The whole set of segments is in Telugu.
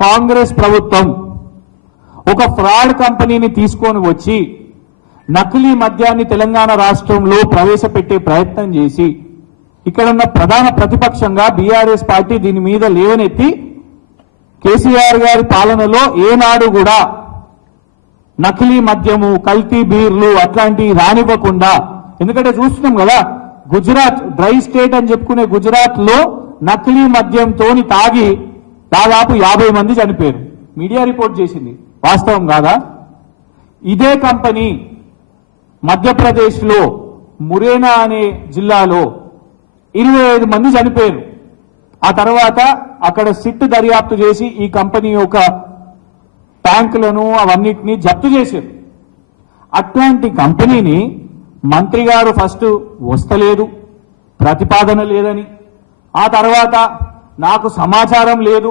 కాంగ్రెస్ ప్రభుత్వం ఒక ఫ్రాడ్ కంపెనీని తీసుకొని వచ్చి నకిలీ మద్యాన్ని తెలంగాణ రాష్ట్రంలో ప్రవేశపెట్టే ప్రయత్నం చేసి ఇక్కడ ఉన్న ప్రధాన ప్రతిపక్షంగా బీఆర్ఎస్ పార్టీ దీని మీద లేవనెత్తి కేసీఆర్ గారి పాలనలో ఏనాడు కూడా నకిలీ మద్యము కల్తీ బీర్లు అట్లాంటివి రానివ్వకుండా ఎందుకంటే చూస్తున్నాం కదా గుజరాత్ డ్రై స్టేట్ అని చెప్పుకునే గుజరాత్లో నకిలీ మద్యంతో తాగి దాదాపు యాభై మంది చనిపోయారు. మీడియా రిపోర్ట్ చేసింది. వాస్తవం కాదా? ఇదే కంపెనీ మధ్యప్రదేశ్లో మురేనా అనే జిల్లాలో ఇరవై ఐదు మంది చనిపోయారు. ఆ తర్వాత అక్కడ సిట్ దర్యాప్తు చేసి ఈ కంపెనీ యొక్క ట్యాంకులను అవన్నిటిని జప్తు చేశారు. అట్లాంటి కంపెనీని మంత్రి గారు ఫస్ట్ వస్తలేదు ప్రతిపాదన లేదని. ఆ తర్వాత నాకు సమాచారం లేదు.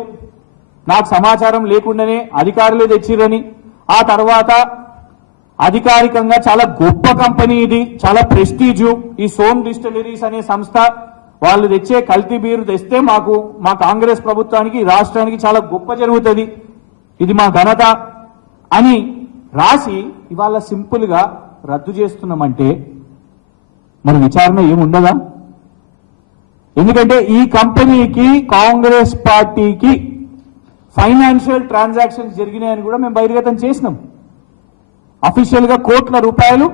నాకు సమాచారం లేకుండానే అధికారులే తెచ్చిరని ఆ తర్వాత అధికారికంగా చాలా గొప్ప కంపెనీ ఇది. చాలా ప్రెస్టీజు. ఈ సోమ్ డిస్టిలరీస్ అనే సంస్థ వాళ్ళు తెచ్చే కల్తీ బీరు తెస్తే మాకు మా కాంగ్రెస్ ప్రభుత్వానికి రాష్ట్రానికి చాలా గొప్ప జరుగుతుంది. ఇది మా ఘనత అని రాసి ఇవాళ సింపుల్గా రద్దు చేస్తున్నామంటే మరి విచారణ ఏముండదా? ఎందుకంటే ఈ కంపెనీకి కాంగ్రెస్ పార్టీకి ఫైనాన్షియల్ ట్రాన్సాక్షన్స్ జరిగినాయని కూడా మేము బహిర్గతం చేసినాం. అఫీషియల్గా కోట్ల రూపాయలు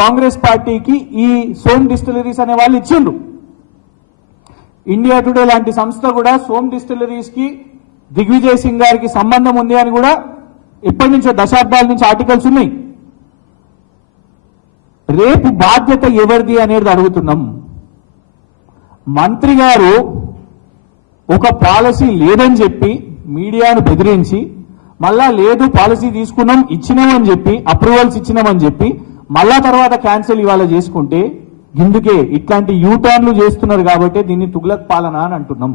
కాంగ్రెస్ పార్టీకి ఈ సోమ్ డిస్టిలరీస్ అనే వాళ్ళు ఇచ్చిండ్రు. ఇండియా టుడే లాంటి సంస్థ కూడా సోమ్ డిస్టిలరీస్కి దిగ్విజయ్ సింగ్ గారికి సంబంధం ఉంది అని కూడా ఎప్పటి నుంచో దశాబ్దాల నుంచి ఆర్టికల్స్ ఉన్నాయి. రేపు బాధ్యత ఎవరిది అనేది అడుగుతున్నాం. మంత్రి గారు ఒక పాలసీ లేదని చెప్పి మీడియాను బెదిరించి మళ్ళా లేదు పాలసీ తీసుకున్నాం ఇచ్చినామని చెప్పి అప్రూవల్స్ ఇచ్చినామని చెప్పి మళ్ళా తర్వాత క్యాన్సిల్ ఇవాళ చేసుకుంటే ఇందుకే ఇట్లాంటి యూటర్న్లు చేస్తున్నారు కాబట్టి దీన్ని తుగ్లక్ పాలన అని అంటున్నాం.